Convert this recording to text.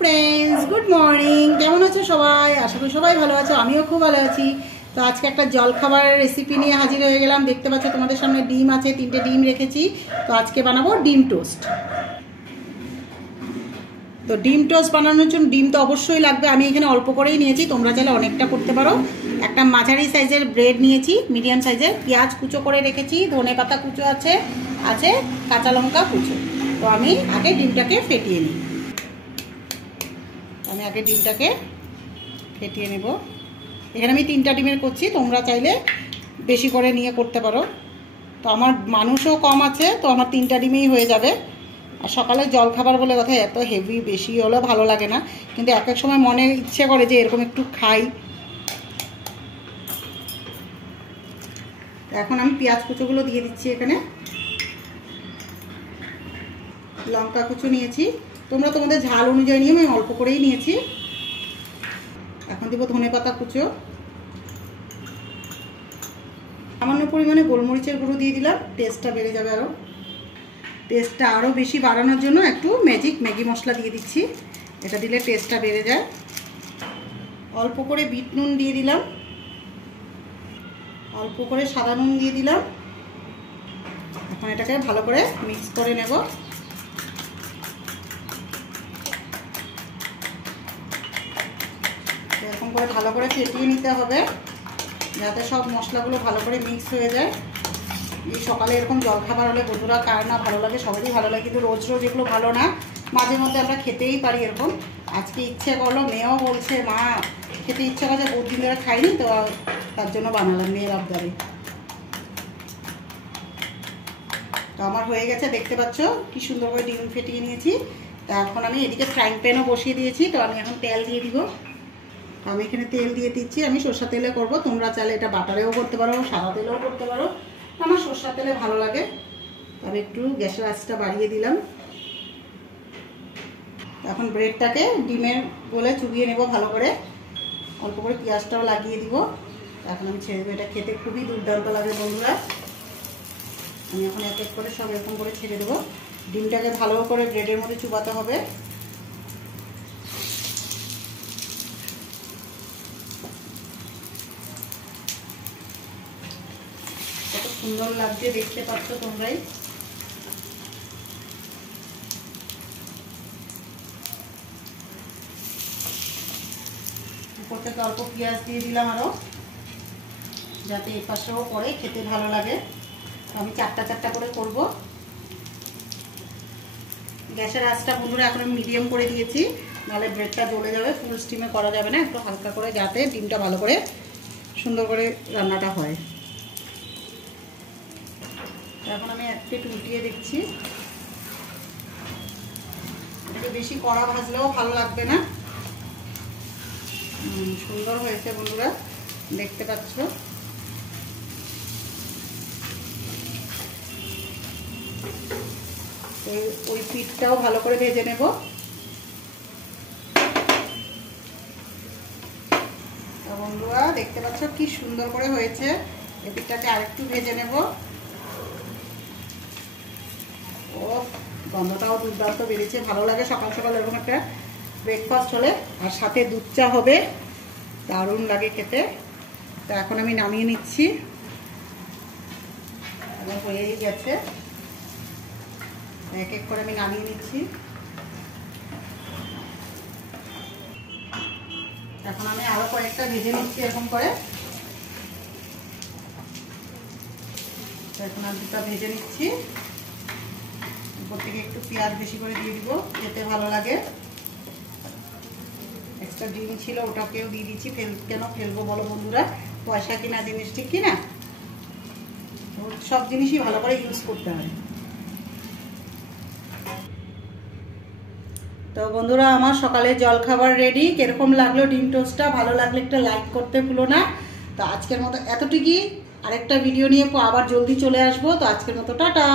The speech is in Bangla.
फ्रेंड्स गुड मर्निंग केमन आछो सबाई आशा करी सबाई भालो आछो आमिও खूब भालो आছি। तो आज के एक जल खाबार रेसिपि निये हाजिर हो गेलाम। देखते पाচ্ছ তোমাদের সামনে ডিম আছে, 3টে ডিম রেখেছি। তো আজকে বানাবো ডিম টোস্ট। তো ডিম টোস্ট বানানোর জন্য ডিম তো অবশ্যই লাগবে। আমি এখানে অল্প করেই নিয়েছি, তোমরা চাইলে অনেকটা করতে পারো। একটা মাঝারি সাইজের ব্রেড নিয়েছি, মিডিয়াম সাইজের। পেঁয়াজ কুচো করে রেখেছি, ধনেপাতা কুচো আছে, কাঁচা লঙ্কা কুচো। তো আমি আগে ডিমটাকে ফেটিয়ে নিই। আমি আগে ডিমটাকে ফেটিয়ে নেব। এখানে আমি 3টা ডিমের করছি, তোমরা চাইলে বেশি করে নিয়ে করতে পারো। তো আমার মানুষও কম আছে, তো আমার 3টা ডিমেই হয়ে যাবে। আর সকালে জল খাবার বলে কথা, এত হেভি বেশি হলে ভালো লাগে না, কিন্তু এক এক সময় মনে ইচ্ছে করে যে এরকম একটু খাই। এখন আমি পেঁয়াজ কুচোগুলো দিয়ে দিচ্ছি। এখানে লঙ্কা কুচো নিয়েছি, তোমরা তোমাদের ঝাল অনুযায়ী নিয়ে, আমি অল্প করেই নিয়েছি। এখন দিব ধনেপাতা কুচো, সামান্য পরিমাণে গোলমরিচের গুঁড়ো দিয়ে দিলাম, টেস্টটা বেড়ে যাবে। টেস্টটা আরও বেশি বাড়ানোর জন্য একটু ম্যাগি মশলা দিয়ে দিচ্ছি, এটা দিলে টেস্টটা বেড়ে যায়। অল্প করে বিট নুন দিয়ে দিলাম, অল্প করে সাদা নুন দিয়ে দিলাম। এখন এটাকে ভালো করে মিক্স করে নেব। এরকম করে ভালো করে ফেটিয়ে নিতে হবে, যাতে সব মশলাগুলো ভালো করে মিক্স হয়ে যায়। এই সকালে এরকম জলখাবার হলে বন্ধুরা কার না ভালো লাগে, সবারই ভালো লাগে, কিন্তু রোজ রোজ এগুলো ভালো না। মাঝে মধ্যে আমরা খেতেই পারি এরকম। আজকে ইচ্ছে করলো, মেয়েও বলছে মা খেতে ইচ্ছে করে, বহুত দিন ধরে খাইনি, তো তার জন্য বানালাম মেয়ের আবদারে। তো আমার হয়ে গেছে, দেখতে পাচ্ছ কি সুন্দর করে ডিম ফেটিয়ে নিয়েছি। তা এখন আমি এদিকে ফ্রাইং প্যানও বসিয়ে দিয়েছি। তো আমি এখন তেল দিয়ে দিব। আমি এখানে তেল দিয়ে দিচ্ছি, আমি সরষা তেলে করব। তোমরা চাইলে এটা বাটারেও করতে পারো, সাদা তেলেও করতে পারো। আমার সরষা তেলে ভালো লাগে। আমি একটু গ্যাসের আঁচটা বাড়িয়ে দিলাম। এখন ব্রেডটাকে ডিমের গোলে চুবিয়ে নেব ভালো করে। অল্প করে পেঁয়াজটাও লাগিয়ে দিব। এখন আমি ছেড়ে দেবো। এটা খেতে খুবই দুর্দান্ত লাগে বন্ধুরা। আমি এখন এক এক করে সব এরকম করে ছেড়ে দেবো। ডিমটাকে ভালো করে ব্রেডের মধ্যে চুবাতে হবে। কত সুন্দর লাগছে দেখতে পাচ্ছ তোমরাই। উপর থেকে অল্প পেঁয়াজ দিয়ে দিলাম আরো, যাতে এই পাশেও করে খেতে ভালো লাগে। আমি 4টা করে করব। গ্যাসের আঁচটা বন্ধুরা এখন আমি মিডিয়াম করে দিয়েছি, নাহলে ব্রেডটা জ্বলে যাবে। ফুল স্টিমে করা যাবে না, একটু হালকা করে, যাতে ডিমটা ভালো করে সুন্দর করে রান্নাটা হয়। এখন আমি এক প্লেট উল্টিয়ে দিচ্ছি। এটাকে বেশি কড়া ভাজলেও ভালো লাগবে না। সুন্দর হয়েছে বন্ধুরা, দেখতে পাচ্ছ। ওই পিঠটাও ভালো করে ভেজে নেব। বন্ধুরা দেখতে পাচ্ছ কি সুন্দর করে হয়েছে। এই পিঠটাকে আরেকটু ভেজে নেব। ও গন্ধটাও দুর্দান্ত বেরিয়েছে, ভালো লাগে সকাল সকাল এরকম একটা ব্রেকফাস্ট হলে। আর সাথে দুধ চা হবে, দারুণ লাগে খেতে। তো এখন আমি নামিয়ে নিচ্ছি। আমার হয়েই গেছে, এক এক করে আমি নামিয়ে নিচ্ছি। এখন আমি আরো কয়েকটা ভেজে নিচ্ছি এরকম করে। এখন আর 2টা ভেজে নিচ্ছি। উপর থেকে একটু পেঁয়াজ বেশি করে দিয়ে দিব, খেতে ভালো লাগে। এক্সট্রা ডিম ছিল, ওটাকেও দিয়ে দিচ্ছি। কেন ফেলবো বলো বন্ধুরা, পয়সা কিনা জিনিস, ঠিক কিনা? সব জিনিসই ভালো করে ইউজ করতে হয়। তো বন্ধুরা আমার সকালে জল খাবার রেডি। কিরকম লাগলো ডিম টোস্টটা? ভালো লাগলে একটা লাইক করতে ভুলো না। তো আজকের মতো এতটুকুই। আরেকটা ভিডিও নিয়ে আবার জলদি চলে আসবো। তো আজকের মতো টাটা।